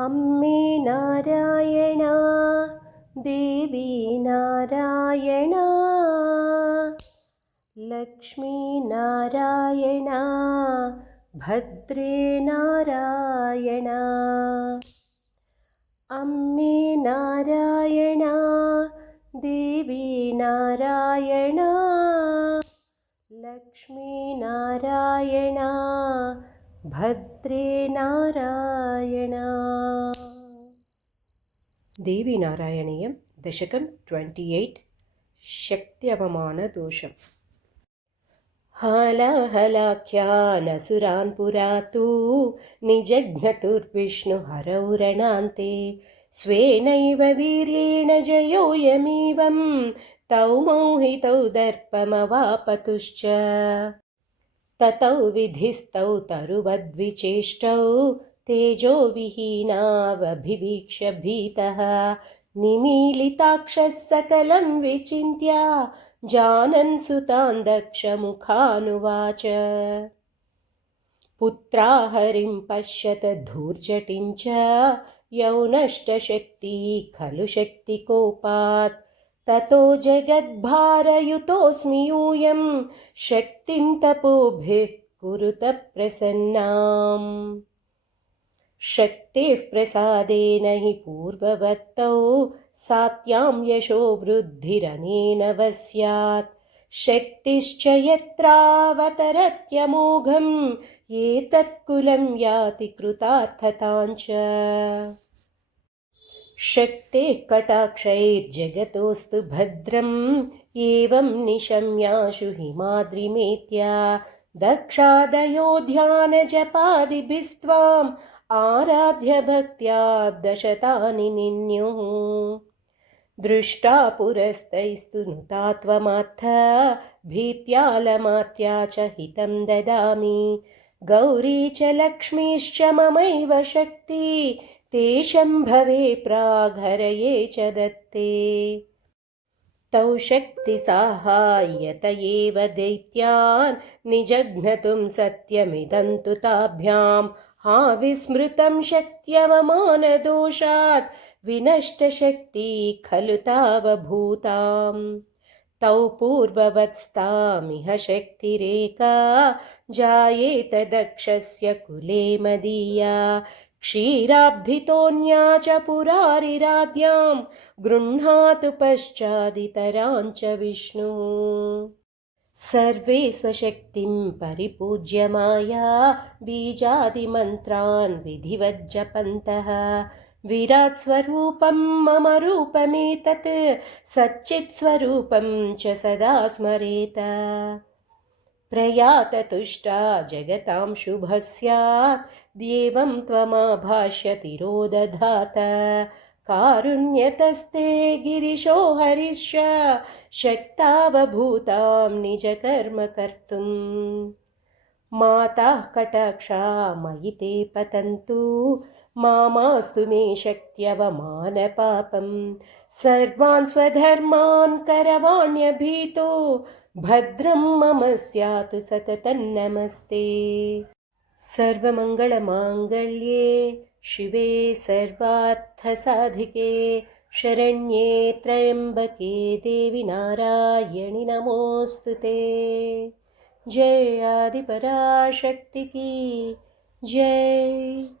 अम्मे नारायणा देवी नारायणा लक्ष्मी नारायणा भद्रे नारायणा अम्मे नारायणा देवी नारायणा लक्ष्मी नारायणा भद्रे नारायणा। देवी नारायणीयं दशकं 28 शक्त्यवमानदोषम्। हालाहलाख्यानसुरान् पुरा तु निजघ्नतुर्विष्णुहरौ रणान्ते स्वेनैव वीर्येण जयोऽयमीवं तौ मोहितौ दर्पमवापतुश्च ततौ विधिस्तौ तरुवद्विचेष्टौ तेजोविहीनावभिवीक्ष्य भीतः निमीलिताक्षः सकलं विचिन्त्य जानन् सुतान् दक्षमुखानुवाच पुत्रा हरिं पश्यत धूर्जटिं च यौनष्टशक्ती खलु शक्तिकोपात् ततो जगद्भारयुतोऽस्मि यूयं शक्तिं तपोभिः कुरुत प्रसन्नाम्। शक्तेः प्रसादेन हि पूर्ववत्तौ सात्यां यशो वृद्धिरनेन वस्यात् शक्तिश्च यत्रावतरत्यमोघम् एतत्कुलं याति कृतार्थताञ्च। शक्तेः कटाक्षैर्जगतोऽस्तु भद्रम् एवं निशम्याशु हिमाद्रिमेत्या दक्षादयो ध्यानजपादिभिस्त्वाम् आराध्य भक्त्या दशतानि निन्युः। दृष्टा पुरस्तैस्तु नुता त्वमात्थ भीत्यालमात्या च हितं ददामि गौरी च लक्ष्मीश्च ममैव शक्ति तेषं भवे प्राघरये च दत्ते। तौ शक्तिसाहाय्यत एव दैत्यान् निजघ्नतुं सत्यमिदं तु ताभ्यां हा विस्मृतं शक्त्यवमानदोषात् विनष्टशक्ति खलु तावभूताम्। तौ पूर्ववत्स्तामिह शक्तिरेका जायेत दक्षस्य कुले मदीया क्षीराब्धितोऽन्या च पुरारिराद्यां गृह्णातु पश्चादितराञ्च विष्णुः। सर्वे स्वशक्तिं परिपूज्य माया बीजादिमन्त्रान् विधिवज्जपन्तः विराट् स्वरूपं मम रूपमेतत् सच्चित्स्वरूपं च सदा स्मरेत। प्रयाततुष्टा जगतां शुभः स्यात् देवं त्वमाभाष्य तिरोदधात कारुण्यतस्ते गिरिशो हरिश्च शक्तावभूतां निजकर्म कर्तुम्। माताः कटाक्षा मयि ते पतन्तु मास्तु मे शक्त्यवमानपापम् सर्वान् स्वधर्मान् करवाण्यभीतो भद्रं मम स्यात् सततं नमस्ते। सर्वमङ्गलमाङ्गल्ये शिवे सर्वार्थसाधिके शरण्ये त्र्यम्बके देवि नारायणि नमोऽस्तु ते। जय आदिपराशक्ति की जय।